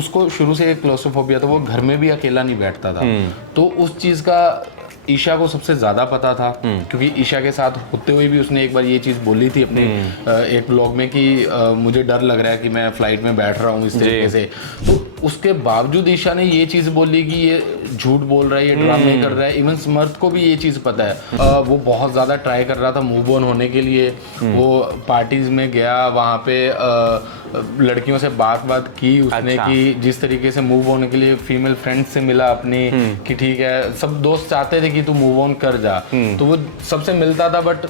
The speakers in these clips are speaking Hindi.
उसको शुरू से क्लोस्ट्रोफोबिया था, वो घर में भी अकेला नहीं बैठता था। तो उस चीज़ का ईशा को सबसे ज़्यादा पता था, क्योंकि ईशा के साथ होते हुए भी उसने एक बार ये चीज़ बोली थी अपने एक ब्लॉग में कि मुझे डर लग रहा है कि मैं फ़्लाइट में बैठ रहा हूँ इस तरीके से। तो उसके बावजूद ईशा ने ये चीज़ बोली कि ये झूठ बोल रहा है, ये ड्रामे कर रहा है। इवन स्मर्थ को भी ये चीज़ पता है। वो बहुत ज़्यादा ट्राई कर रहा था मूव ऑन होने के लिए। वो पार्टीज़ में गया, वहाँ पे लड़कियों से बात की उसने। अच्छा। कि जिस तरीके से मूव होने के लिए फीमेल फ्रेंड से मिला अपनी, कि ठीक है, सब दोस्त चाहते थे कि तू मूव ऑन कर जा, तो वो सबसे मिलता था, बट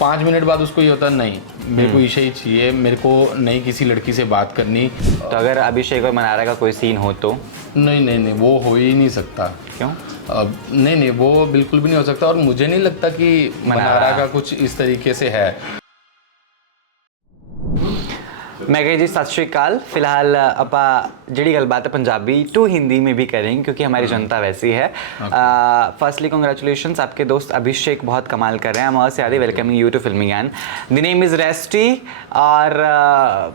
5 मिनट बाद उसको ये होता नहीं, मेरे को ईशा ही चाहिए, मेरे को नहीं किसी लड़की से बात करनी। तो अगर अभिषेक और मनारा का कोई सीन हो तो? नहीं, वो हो ही नहीं सकता। क्यों? नहीं, वो बिल्कुल भी नहीं हो सकता। और मुझे नहीं लगता कि मनारा का कुछ इस तरीके से है। मैं कही जी सत श्री अकाल। फिलहाल अपा जिहड़ी गलबात है पंजाबी टू हिंदी में भी करेंगे क्योंकि हमारी जनता वैसी है। फर्स्टली कॉन्ग्रेचुलेशंस, आपके दोस्त अभिषेक बहुत कमाल कर रहे हैं। I'm also welcoming you to filming and the name is Resty. और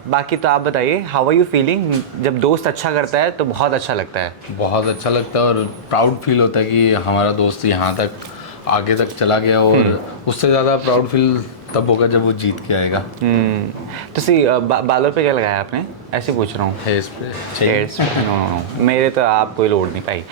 बाकी तो आप बताइए, हाउ आर यू फीलिंग? जब दोस्त अच्छा करता है तो बहुत अच्छा लगता है। बहुत अच्छा लगता है और प्राउड फील होता है कि हमारा दोस्त यहाँ तक आगे तक चला गया। और उससे ज़्यादा प्राउड फील तब होगा जब वो जीत के आएगा। तो बालों पे क्या लगाया आपने? ऐसे पूछ रहा हूँ। Hair spray. नो, मेरे तो आप कोई लोड नहीं पाई।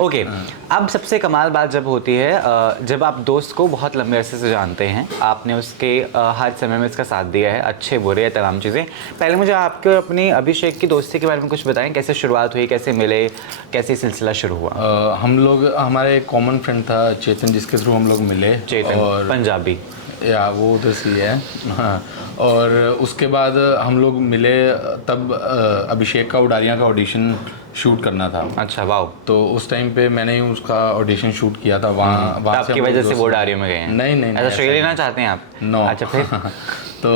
ओके, अब सबसे कमाल बात जब होती है जब आप दोस्त को बहुत लंबे अरसे से जानते हैं, आपने उसके हर समय में उसका साथ दिया है, अच्छे बुरे तमाम चीज़ें। पहले मुझे आपके अपनी अभिषेक की दोस्ती के बारे में कुछ बताएं, कैसे शुरुआत हुई, कैसे मिले, कैसे सिलसिला शुरू हुआ? हम लोग, हमारे एक कॉमन फ्रेंड था चेतन, जिसके थ्रू हम लोग मिले। चेतन और पंजाबी या वो उधर से ही है। हाँ, और उसके बाद हम लोग मिले तब अभिषेक का उडारियाँ का ऑडिशन शूट करना था। अच्छा, वाह। तो उस टाइम पे मैंने ही उसका ऑडिशन शूट किया था। वहाँ तो आपकी वजह से वो उडारियों में गए हैं? नहीं, ऐसा श्रेय लेना चाहते हैं आप? नो। अच्छा, फिर तो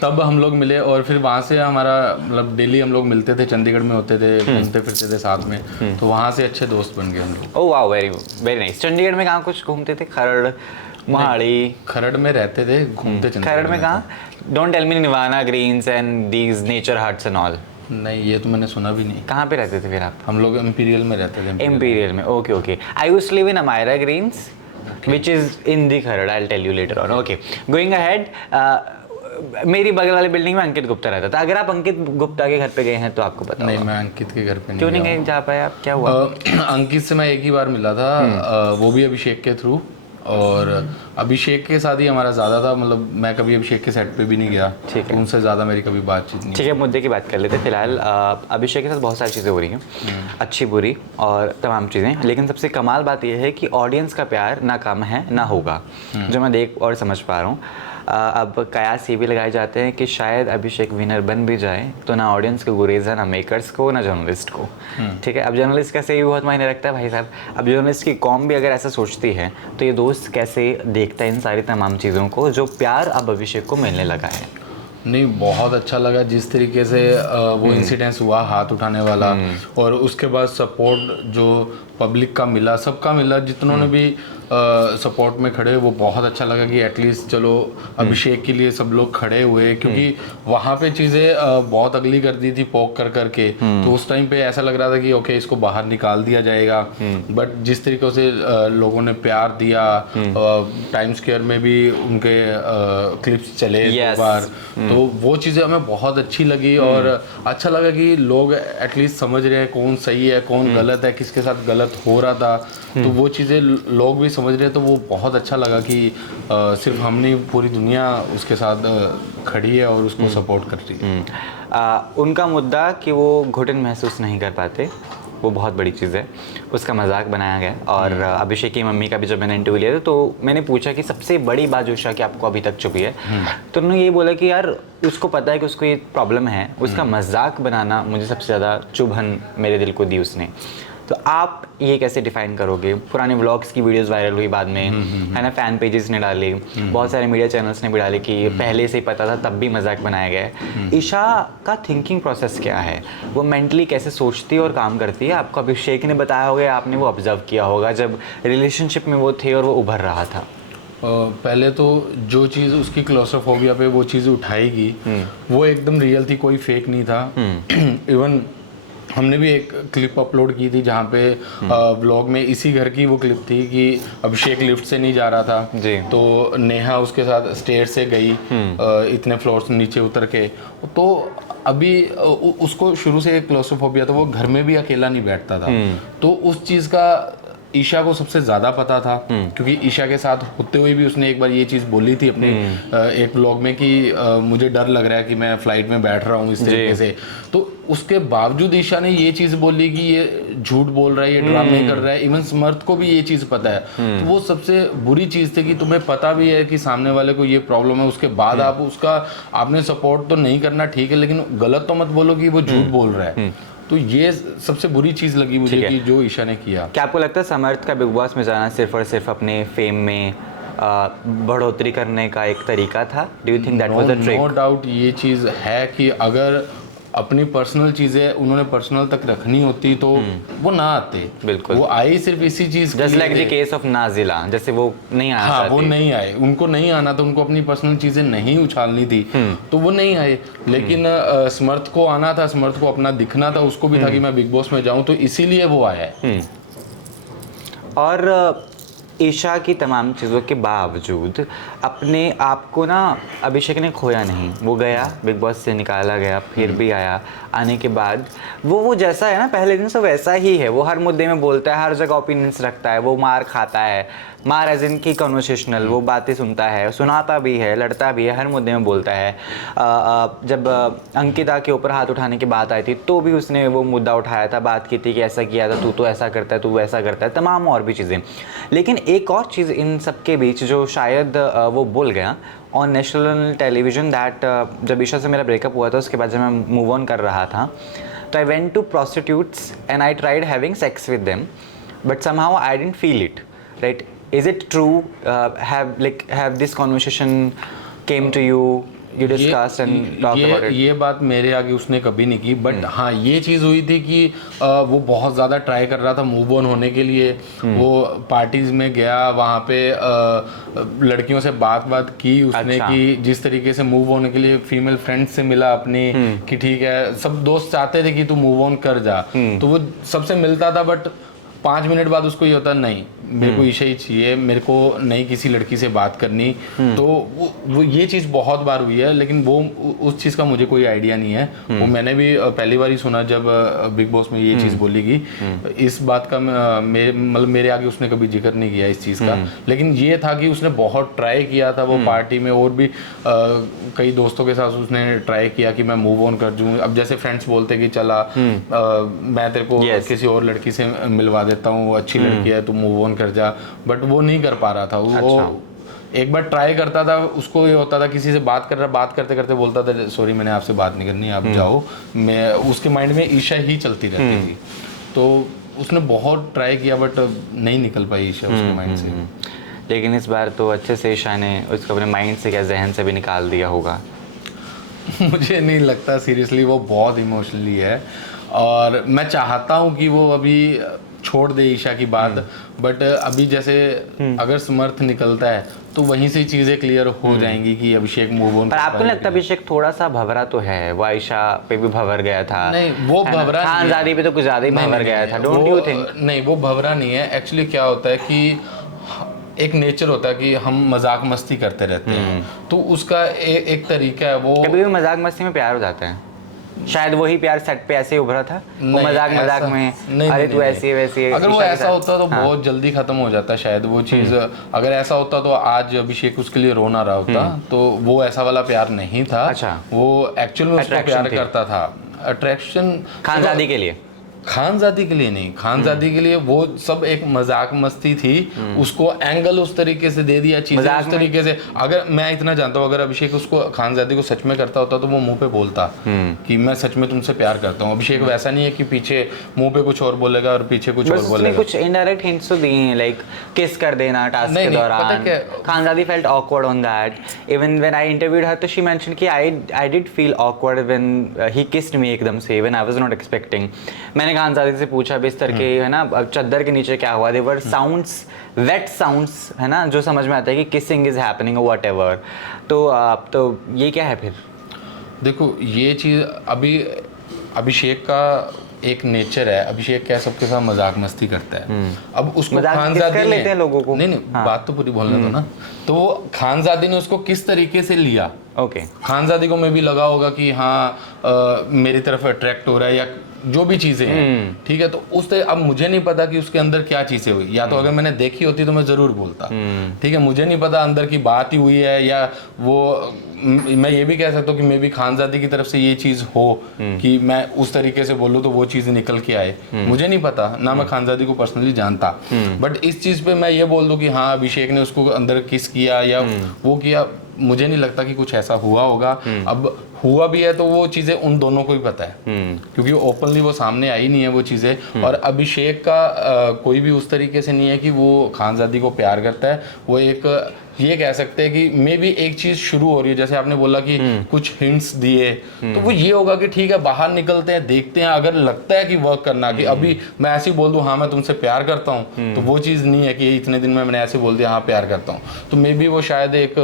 तब हम लोग मिले और फिर वहाँ से हमारा मतलब डेली हम लोग मिलते थे, चंडीगढ़ में होते थे, घूमते फिरते थे साथ में। तो वहाँ से अच्छे दोस्त बन गए हम लोग। ओह वाह, वेरी वेरी नाइस। चंडीगढ़ में कहाँ कुछ घूमते थे? खरड़, मोहाली? खरड़ में रहते थे, घूमते चंडीगढ़। खरड़ में कहाँ? Don't tell me Nivana greens and these nature huts and all. नहीं, ये तो मैंने सुना भी नहीं। कहाँ पे रहते थे फिर आप? हम लोग इम्पीरियल में रहते थे। इम्पीरियल में, okay. I used to live in Amayra Greens which is in the Kharar. I'll tell you later on. Okay, going ahead. मेरी बगल वाली बिल्डिंग में अंकित गुप्ता रहता था। अगर आप अंकित गुप्ता के घर पे गए हैं तो आपको पता नहीं, मैं अंकित के घर पे नहीं। क्यों नहीं गए, जा पाए आप? क्या हुआ? अंकित से मैं एक ही बार मिला था, वो भी अभिषेक के थ्रू। और अभिषेक के साथ ही हमारा ज़्यादा था, मतलब मैं कभी अभिषेक के सेट पे भी नहीं गया। ठीक है, उनसे ज़्यादा मेरी कभी बातचीत नहीं। ठीक है, मुद्दे की बात कर लेते हैं। फिलहाल अभिषेक के साथ बहुत सारी चीज़ें हो रही हैं, अच्छी बुरी और तमाम चीज़ें। लेकिन सबसे कमाल बात यह है कि ऑडियंस का प्यार ना कम है ना होगा, जो मैं देख और समझ पा रहा हूँ। अब कयास ये भी लगाए जाते हैं कि शायद अभिषेक विनर बन भी जाए तो ना ऑडियंस को गुरेज है, ना मेकर्स को, ना जर्नलिस्ट को। ठीक है, अब जर्नलिस्ट का सही बहुत मायने रखता है भाई साहब। अब जर्नलिस्ट की कॉम भी अगर ऐसा सोचती है तो ये दोस्त कैसे देखता है इन सारी तमाम चीज़ों को, जो प्यार अब अभिषेक को मिलने लगा है? नहीं, बहुत अच्छा लगा जिस तरीके से वो इंसिडेंस हुआ हाथ उठाने वाला, और उसके बाद सपोर्ट जो पब्लिक का मिला, सबका मिला, जितनों ने भी सपोर्ट में खड़े, वो बहुत अच्छा लगा कि एटलीस्ट चलो अभिषेक के लिए सब लोग खड़े हुए। क्योंकि वहाँ पे चीज़ें बहुत अगली कर दी थी पोक कर करके। तो उस टाइम पे ऐसा लग रहा था कि ओके, इसको बाहर निकाल दिया जाएगा। बट जिस तरीके से लोगों ने प्यार दिया, टाइम स्क्वायर में भी उनके क्लिप्स चले एक बार, तो वो चीज़ें हमें बहुत अच्छी लगी। और अच्छा लगा कि लोग एटलीस्ट समझ रहे हैं कौन सही है, कौन गलत है, किसके साथ गलत हो रहा था। तो वो चीज़ें लोग भी समझ रहे हैं, तो वो बहुत अच्छा लगा कि सिर्फ हम नहीं, पूरी दुनिया उसके साथ खड़ी है और उसको सपोर्ट कर रही है। उनका मुद्दा कि वो घुटन महसूस नहीं कर पाते, वो बहुत बड़ी चीज़ है, उसका मजाक बनाया गया। और अभिषेक की मम्मी का भी जब मैंने इंटरव्यू लिया था तो मैंने पूछा कि सबसे बड़ी बात जो कि आपको अभी तक चुभी है, तो उन्होंने ये बोला कि यार उसको पता है कि उसको ये प्रॉब्लम है, उसका मजाक बनाना मुझे सबसे ज़्यादा चुभन मेरे दिल को दी उसने। तो आप ये कैसे डिफाइन करोगे? पुराने व्लॉग्स की वीडियोस वायरल हुई बाद में, है ना, फैन पेजेस ने डाली, बहुत सारे मीडिया चैनल्स ने भी डाले कि पहले से ही पता था तब भी मजाक बनाया गया है। ईशा का थिंकिंग प्रोसेस क्या है? वो मेंटली कैसे सोचती है और काम करती है? आपको अभिषेक ने बताया होगा, आपने वो ऑब्जर्व किया होगा जब रिलेशनशिप में वो थे और वो उभर रहा था। पहले तो जो चीज़ उसकी क्लोस्ट्रोफोबिया पे वो चीज़ उठाएगी, वो एकदम रियल थी, कोई फेक नहीं था। इवन हमने भी एक क्लिप अपलोड की थी जहाँ पे व्लॉग में इसी घर की वो क्लिप थी कि अभिषेक लिफ्ट से नहीं जा रहा था जी। तो नेहा उसके साथ स्टेयर से गई इतने फ्लोर से नीचे उतर के। तो अभी उसको शुरू से क्लोस्ट्रोफोबिया था, वो घर में भी अकेला नहीं बैठता था। तो उस चीज़ का ईशा को सबसे ज़्यादा पता था, क्योंकि ईशा के साथ होते हुए भी उसने एक बार ये चीज़ बोली थी अपने एक व्लॉग में कि मुझे डर लग रहा है कि मैं फ्लाइट में बैठ रहा हूँ इस तरीके से। तो उसके बावजूद ईशा ने ये चीज़ बोली कि ये झूठ बोल रहा है, ये ड्रामे कर रहा है। इवन समर्थ को भी ये चीज़ पता है। तो वो सबसे बुरी चीज़ थी कि तुम्हें पता भी है कि सामने वाले को ये प्रॉब्लम है, उसके बाद आप उसका आपने सपोर्ट तो नहीं करना, ठीक है, लेकिन गलत तो मत बोलो कि वो झूठ बोल रहा है। तो ये सबसे बुरी चीज़ लगी मुझे कि जो ईशा ने किया। क्या आपको लगता है समर्थ का बिग बॉस में जाना सिर्फ और सिर्फ अपने फेम में बढ़ोतरी करने का एक तरीका था? Do you think that was a trick? No doubt ये चीज़ है कि अगर अपनी पर्सनल चीज़ें उन्होंने पर्सनल तक रखनी होती तो वो ना आते। बिल्कुल, वो आए सिर्फ इसी चीज़ के लिए। Just like the case of Nazila, जैसे वो नहीं आना हाँ, चाहती। वो नहीं आए, उनको नहीं आना था, उनको अपनी पर्सनल चीज़ें नहीं उछालनी थी तो वो नहीं आए। लेकिन समर्थ को आना था, समर्थ को अपना दिखना था, उसको भी था कि मैं बिग बॉस में जाऊं, तो इसीलिए वो आया है। और ईशा की तमाम चीज़ों के बावजूद अपने आप को ना अभिषेक ने खोया नहीं। वो गया, बिग बॉस से निकाला गया, फिर भी आया। आने के बाद वो जैसा है ना पहले दिन से वैसा ही है। वो हर मुद्दे में बोलता है, हर जगह ओपिनियंस रखता है, वो मार खाता है, मार एज इन की कन्वर्सेशनल, वो बातें सुनता है, सुनाता भी है, लड़ता भी है, हर मुद्दे में बोलता है। जब अंकिता के ऊपर हाथ उठाने की बात आई थी तो भी उसने वो मुद्दा उठाया था, बात की थी कि ऐसा किया था, तू तो ऐसा करता है, तू वैसा करता है, तमाम और भी चीज़ें। लेकिन एक और चीज़ इन सब के बीच जो शायद वो बोल गया ऑन नेशनल टेलीविजन, दैट जब ईशा से मेरा ब्रेकअप हुआ था उसके बाद जब मैं मूव ऑन कर रहा था तो I went to prostitutes and I tried having sex with them but somehow I didn't feel it, right? Is it true? Have this conversation came to you? You discussed and talked about it. ये बात मेरे आगे उसने कभी नहीं की, बट हाँ ये चीज़ हुई थी कि वो बहुत ज़्यादा ट्राई कर रहा था मूव ऑन होने के लिए। वो पार्टीज में गया, वहाँ पे लड़कियों से बात की उसने। अच्छा। कि जिस तरीके से मूव होने के लिए फीमेल फ्रेंड्स से मिला अपनी कि ठीक है, सब दोस्त चाहते थे कि तू मूव ऑन कर जा, तो वो सबसे मिलता था, बट 5 मिनट बाद उसको ये होता नहीं मेरे को ईशा ही चाहिए, मेरे को नई किसी लड़की से बात करनी। तो वो ये चीज़ बहुत बार हुई है, लेकिन वो उस चीज़ का मुझे कोई आइडिया नहीं है। वो मैंने भी पहली बार ही सुना जब बिग बॉस में ये चीज़ बोली गई। इस बात का मतलब मेरे आगे उसने कभी जिक्र नहीं किया इस चीज़ का। लेकिन ये था कि उसने बहुत ट्राई किया था वो पार्टी में, और भी कई दोस्तों के साथ उसने ट्राई किया कि मैं मूव ऑन कर दूँ। अब जैसे फ्रेंड्स बोलते कि चला मैं तेरे को किसी और लड़की से मिलवा देता हूँ, वो अच्छी लड़की है, तू मूव ऑन कर जा, बट वो नहीं कर पा रहा था। वो एक बार ट्राई करता था, उसको ये होता था किसी से बात करते करते बोलता था सॉरी मैंने आपसे बात नहीं करनी, आप जाओ। मैं उसके माइंड में ईशा ही चलती रहती थी। तो उसने बहुत ट्राई किया बट नहीं निकल पाई ईशा उसके माइंड से। लेकिन इस बार तो अच्छे से ईशा ने उसको अपने माइंड से क्या जहन से भी निकाल दिया होगा। मुझे नहीं लगता, सीरियसली वो बहुत इमोशनली है और मैं चाहता हूँ कि वो अभी छोड़ दे ईशा की बात। बट अभी जैसे अगर समर्थ निकलता है तो वहीं से चीज़ें क्लियर हो जाएंगी कि अभिषेक मूव ऑन। पर आपको लगता है अभिषेक थोड़ा सा भवरा तो है? वो ईशा पे भी भवर गया था। नहीं वो भवरा, खानजादी पे तो कुछ ज़्यादा ही भवर गया था, डोंट यू थिंक? नहीं वो भवरा नहीं है। एक्चुअली क्या होता है कि एक नेचर होता है कि हम मजाक मस्ती करते रहते हैं, तो उसका एक तरीका है। वो कभी भी मजाक मस्ती में प्यार हो जाता है। शायद वही प्यार सेट पे ऐसे ही उभरा था, वो मजाक में अरे तू ऐसी वैसी। अगर वो ऐसा होता तो बहुत जल्दी खत्म हो जाता शायद वो चीज़। अगर ऐसा होता तो आज अभिषेक उसके लिए रो ना रहा होता। तो वो ऐसा वाला प्यार नहीं था। अच्छा। वो एक्चुअल में उसको प्यार करता था, अट्रैक्शन खानजादी के लिए। खानजादी के लिए नहीं, खानजादी के लिए वो सब एक मजाक मस्ती थी। उसको एंगल उस तरीके से दे दिया, चीजें उस तरीके से। अगर मैं इतना जानता हूँ, अगर अभिषेक उसको खानजादी को सच में करता होता तो वो मुंह पे बोलता कि मैं सच में तुमसे प्यार करता हूँ। अभिषेक वैसा नहीं है कि पीछे मुंह पे कुछ और बोलेगा और पीछे कुछ और बोलेगा। कुछ इनडायरेक्ट हिंट्स तो दिए, लाइक किस कर देना टास्क के दौरान। Khanzadi felt awkward on that. Even when I interviewed her तो शी मेंशन कि I did feel awkward when he kissed me एकदम से, when I was not expecting. मैंने खानजादी से पूछा बिस्तर के है ना चद्दर के नीचे क्या हुआ, देवर साउंड्स, वेट साउंड्स है ना, जो समझ में आता है कि किसिंग इज हैपनिंग और व्हाटएवर। तो ये क्या है फिर? देखो ये चीज़ अभी अभिषेक का एक नेचर है, अभिषेक क्या सबके साथ मजाक मस्ती करता है। अब उसको मजाक खानजादी कर ने, लेते हैं लोगों को। नहीं बात तो पूरी बोलने दो ना। तो वो खानजादी ने उसको किस तरीके से लिया, ओके, खानजादी को में भी लगा होगा कि हाँ मेरी तरफ अट्रैक्ट हो रहा है या जो भी चीज़ें हैं, ठीक है। तो उस अब मुझे नहीं पता कि उसके अंदर क्या चीज़ें हुई, या तो अगर मैंने देखी होती तो मैं ज़रूर बोलता, ठीक है। मुझे नहीं पता अंदर की बात ही हुई है, या वो मैं ये भी कह सकता हूँ कि मे भी खानजादी की तरफ से ये चीज़ हो कि मैं उस तरीके से बोलूँ तो वो चीज़ निकल के आए। मुझे नहीं पता ना, मैं खानजादी को पर्सनली जानता, बट इस चीज़ पे मैं ये बोल दूँ कि हाँ अभिषेक ने उसको अंदर किस किया या वो किया, मुझे नहीं लगता कि कुछ ऐसा हुआ होगा। अब हुआ भी है तो वो चीज़ें उन दोनों को ही पता है, क्योंकि ओपनली वो सामने आई नहीं है वो चीज़ें। और अभिषेक का कोई भी उस तरीके से नहीं है कि वो खानजादी को प्यार करता है। वो एक ये कह सकते हैं कि मे भी एक चीज़ शुरू हो रही है, जैसे आपने बोला कि कुछ हिंट्स दिए, तो वो ये होगा कि ठीक है बाहर निकलते हैं, देखते हैं, अगर लगता है कि वर्क करना, कि अभी मैं ऐसे ही बोल दूँ हाँ मैं तुमसे प्यार करता हूँ, तो वो चीज़ नहीं है कि इतने दिन में मैंने ऐसे बोल दिया हाँ प्यार करता हूँ। तो मे भी वो शायद एक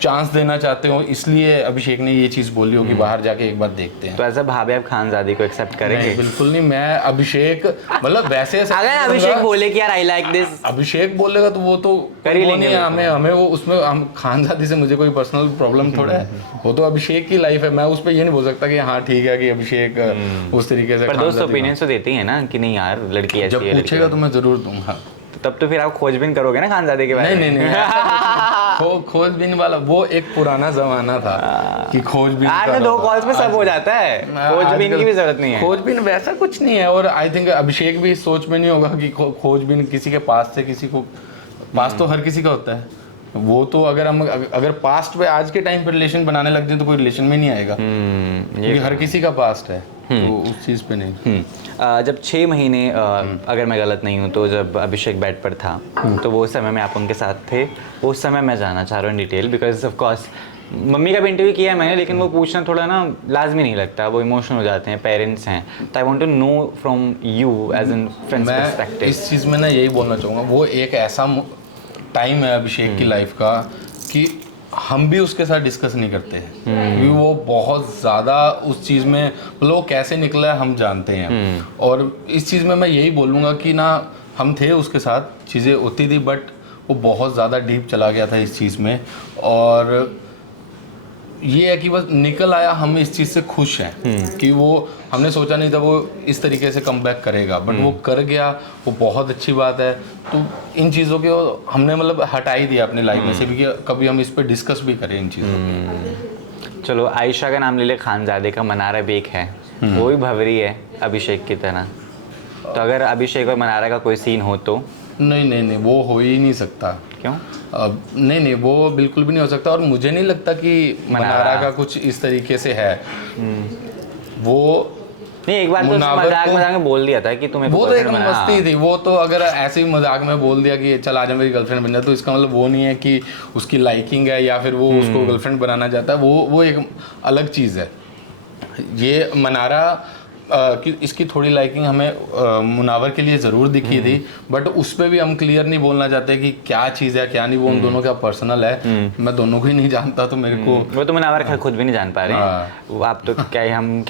चांस देना चाहते हो, इसलिए अभिषेक ने ये चीज़ बोली हो कि बाहर जाके एक बार देखते हैं। तो ऐसा भाभी आप खानजादी को एक्सेप्ट करेंगे? नहीं, बिल्कुल नहीं। मैं अभिषेक मतलब वैसे अगर अभिषेक बोले कि यार आई लाइक दिस, अभिषेक बोलेगा तो वो तो कर ही लेंगे। हमें वो उसमें हम खानजादी से मुझे कोई पर्सनल प्रॉब्लम थोड़ा है, वो तो अभिषेक की लाइफ है। मैं उस पर ये नहीं बोल सकता कि हाँ ठीक है कि अभिषेक उस तरीके से। पर दोस्त ओपिनियन तो देती है ना कि नहीं यार लड़की ऐसी है, जब पूछेगा तो मैं जरूर दूंगा। तब तो फिर आप खोजबीन करोगे ना खानजादी के बारे में? नहीं खोजबीन वाला वो एक पुराना जमाना था कि खोजबीन। आज में 2 कॉल्स में सब हो जाता है, खोजबीन की भी जरूरत नहीं है। खोजबीन वैसा कुछ नहीं है, और आई थिंक अभिषेक भी इस सोच में नहीं होगा कि खोजबीन किसी के पास से किसी को पास, तो हर किसी का होता है वो। तो अगर पास्ट पे आज के टाइम पे रिलेशन बनाने लग जाए तो कोई रिलेशन में नहीं आएगा, क्योंकि हर किसी का पास्ट है, तो उस चीज़ पे नहीं। जब 6 महीने अगर मैं गलत नहीं हूँ तो जब अभिषेक बेड पर था तो वो समय में आप उनके साथ थे, उस समय मैं जानना चाह रहा हूँ in detail, because of course mummy का भी इंटरव्यू किया है मैंने, लेकिन वो पूछना थोड़ा ना लाजमी नहीं लगता, वो इमोशनल हो जाते हैं, पेरेंट्स हैं, तो I want to know from you as an friend's perspective. मैं इस चीज़ में ना यही बोलना चाहूँगा, वो एक ऐसा टाइम है अभिषेक की लाइफ का कि हम भी उसके साथ डिस्कस नहीं करते हैं, क्योंकि वो बहुत ज़्यादा उस चीज़ में मतलब वो कैसे निकला है हम जानते हैं। और इस चीज़ में मैं यही बोलूँगा कि ना हम थे उसके साथ, चीज़ें होती थी, बट वो बहुत ज़्यादा डीप चला गया था इस चीज़ में। और ये है कि बस निकल आया, हम इस चीज़ से खुश हैं कि वो हमने सोचा नहीं था वो इस तरीके से कम बैक करेगा, बट वो कर गया, वो बहुत अच्छी बात है। तो इन चीज़ों के हमने मतलब हटा ही दिया अपनी लाइफ में से भी, कभी हम इस पर डिस्कस भी करें इन चीज़ों को। चलो आयशा का नाम ले ले, खानजादे का मनारा बेग है, वो भी भंवरी है अभिषेक की तरह, तो अगर अभिषेक और मनारा का कोई सीन हो तो? नहीं वो हो ही नहीं सकता। क्यों? नहीं वो बिल्कुल भी नहीं हो सकता, और मुझे नहीं लगता कि मनारा का कुछ इस तरीके से है। वो नहीं, एक बार तो मजाक में बोल दिया था कि तुम्हें, वो तो एक मस्ती थी, वो तो अगर ऐसे ही मजाक में बोल दिया कि चल आजा मेरी गर्लफ्रेंड बन जा, तो इसका मतलब वो नहीं है कि उसकी लाइकिंग है या फिर वो उसको गर्लफ्रेंड बनाना चाहता है, वो एक अलग चीज़ है। ये मनारा कि इसकी थोड़ी लाइकिंग हमें मुनावर के लिए ज़रूर दिखी थी, बट उस पर भी हम क्लियर नहीं बोलना चाहते कि क्या चीज़ है क्या नहीं, वो उन दोनों का पर्सनल है, मैं दोनों को ही नहीं जानता, तो मेरे को वो तो मुनावर खुद भी नहीं जान पा रहे हैं, वो आप तो क्या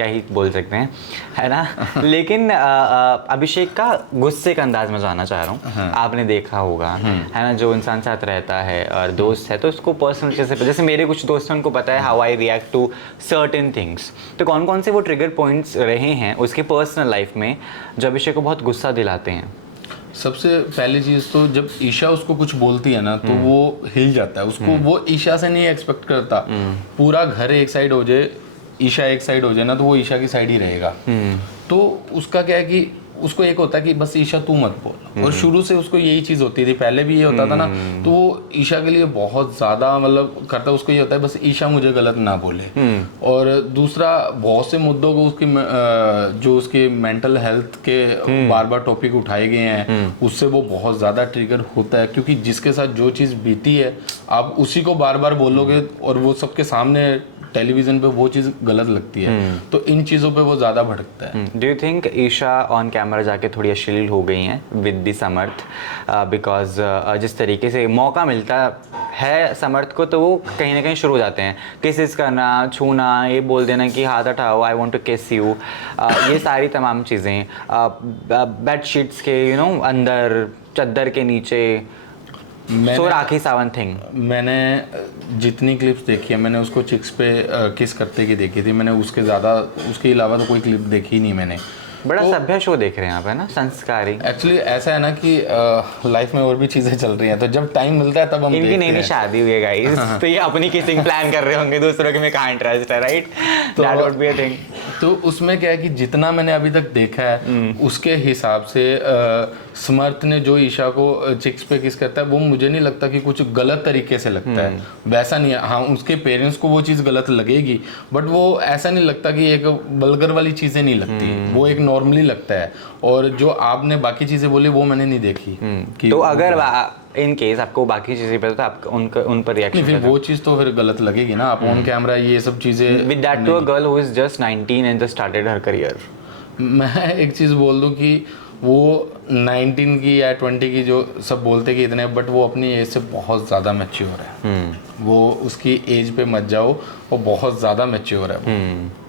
ही बोल सकते हैं, है ना। लेकिन अभिषेक का गुस्से का अंदाज मैं जानना चाह रहा हूँ। आपने देखा होगा है ना, जो इंसान साथ रहता है और दोस्त है तो उसको पर्सनल जैसे मेरे कुछ दोस्त हैं उनको पता है how I react to certain things, तो कौन कौन से वो ट्रिगर पॉइंट्स रहे हैं उसके पर्सनल लाइफ में जो अभिषेक को बहुत गुस्सा दिलाते हैं? सबसे पहली चीज़ तो जब ईशा उसको कुछ बोलती है ना तो वो हिल जाता है, उसको वो ईशा से नहीं एक्सपेक्ट करता पूरा घर एक साइड हो जाए, ईशा एक साइड हो जाए ना, तो वो ईशा की साइड ही रहेगा। तो उसका क्या है कि उसको एक होता है कि बस ईशा तू मत बोल, और शुरू से उसको यही चीज़ होती थी, पहले भी ये होता था ना, तो वो ईशा के लिए बहुत ज़्यादा मतलब करता, उसको ये होता है बस ईशा मुझे गलत ना बोले। और दूसरा बहुत से मुद्दों को उसकी जो उसके मेंटल हेल्थ के बार बार टॉपिक उठाए गए हैं, उससे वो बहुत ज़्यादा ट्रिगर होता है, क्योंकि जिसके साथ जो चीज़ बीती है आप उसी को बार बार बोलोगे और वो सबके सामने टेलीविजन पे वो चीज़ गलत लगती है, तो इन चीज़ों पे वो ज़्यादा भड़कता है। Do you think Isha on camera जाके थोड़ी अश्लील हो गई हैं विद द समर्थ? बिकॉज जिस तरीके से मौका मिलता है समर्थ को तो वो कहीं ना कहीं शुरू हो जाते हैं, किसेस करना, छूना, ये बोल देना कि हाथ उठाओ, आई वांट टू किस यू, ये सारी तमाम चीज़ें, बेड शीट्स के अंदर, चद्दर के नीचे, सो राखी सावंत थिंग। मैंने जितनी क्लिप्स देखी है, मैंने उसको चिक्स पे किस करते की देखी थी, मैंने उसके ज़्यादा, उसके अलावा तो कोई क्लिप देखी नहीं मैंने। बड़ा सभ्य शो देख रहे हैं आप, है ना, संस्कारी। एक्चुअली ऐसा है ना कि लाइफ में और भी चीज़ें चल रही हैं, तो जब टाइम मिलता है तब हम इनकी नई नई हैं। शादी हुई है गाइस, तो ये अपनी किसिंग प्लान कर रहे होंगे, दूसरों के में कहाँ इंटरेस्ट है, right? That would be a thing. तो उसमें क्या है कि जितना मैंने अभी तक देखा है उसके हिसाब से समर्थ ने जो ईशा को चिक्स पे किस करता है, वो मुझे नहीं लगता कि कुछ गलत तरीके से लगता है, वैसा नहीं है। हाँ, उसके पेरेंट्स को वो चीज़ गलत लगेगी, बट वो ऐसा नहीं लगता कि एक वल्गर वाली चीज़ें नहीं लगती, वो एक नॉर्मली लगता है। और जो आपने बाकी चीज़ें बोली वो मैंने नहीं देखी कि तो अगर इन केस आपको बाकी चीज़ें पता तो आप उन पर रिएक्शन, फिर वो चीज़ तो फिर गलत लगेगी ना। आप ऑन कैमरा ये सब चीज़ें with that to a girl who is just 19 and just started her career. मैं एक चीज़ बोल दूं कि वो 19 की या 20 की जो सब बोलते कि इतने, बट वो अपनी एज से बहुत ज़्यादा मैच्योर है। वो उसकी एज पे मत जाओ, वो बहुत ज़्यादा मैच्योर है।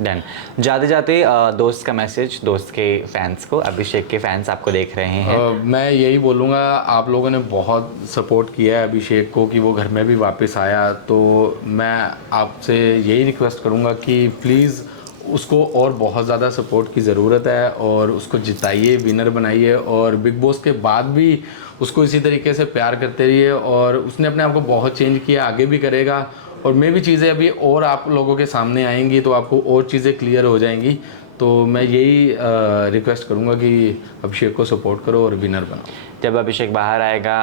डन। जाते जाते दोस्त का मैसेज, दोस्त के फैंस को, अभिषेक के फैंस आपको देख रहे हैं। मैं यही बोलूँगा, आप लोगों ने बहुत सपोर्ट किया है अभिषेक को कि वो घर में भी वापस आया, तो मैं आपसे यही रिक्वेस्ट करूँगा कि प्लीज़ उसको और बहुत ज़्यादा सपोर्ट की ज़रूरत है, और उसको जिताइए, विनर बनाइए, और बिग बॉस के बाद भी उसको इसी तरीके से प्यार करते रहिए। और उसने अपने आप को बहुत चेंज किया, आगे भी करेगा, और मे भी चीज़ें अभी और आप लोगों के सामने आएंगी, तो आपको और चीज़ें क्लियर हो जाएंगी। तो मैं यही रिक्वेस्ट करूँगा कि अभिषेक को सपोर्ट करो और विनर बनाओ। जब अभिषेक बाहर आएगा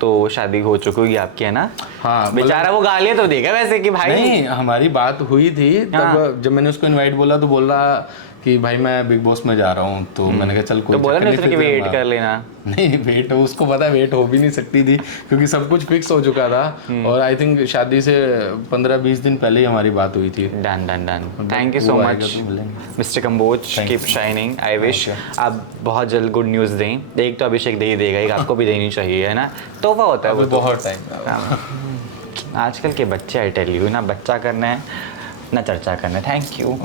तो शादी हो चुकी होगी आपकी, है ना? हाँ, बेचारा वो गालियाँ तो देगा वैसे कि भाई। नहीं, हमारी बात हुई थी तब, जब मैंने उसको इनवाइट बोला तो बोल रहा कि भाई मैं बिग बॉस में जा रहा हूँ, तो मैंने कहा चल कोई तो बोला चक्कर नहीं कि वेट कर लेना। नहीं, वेट उसको पता है वेट हो भी नहीं सकती थी, क्योंकि सब कुछ फिक्स हो चुका था, और आई थिंक शादी से 15-20 दिन पहले ही हमारी बात हुई थी। Done done done. Thank you so much mister Kamboj, keep shining. I wish आप बहुत जल्द गुड न्यूज़ दें। एक तो अभिषेक दे ही देगा, एक आपको भी देनी चाहिए, है ना? तोहफा होता है वो, बहुत टाइम। आजकल के बच्चे, आई टेल यू, ना बच्चा करना है ना चर्चा करना है। Thank you.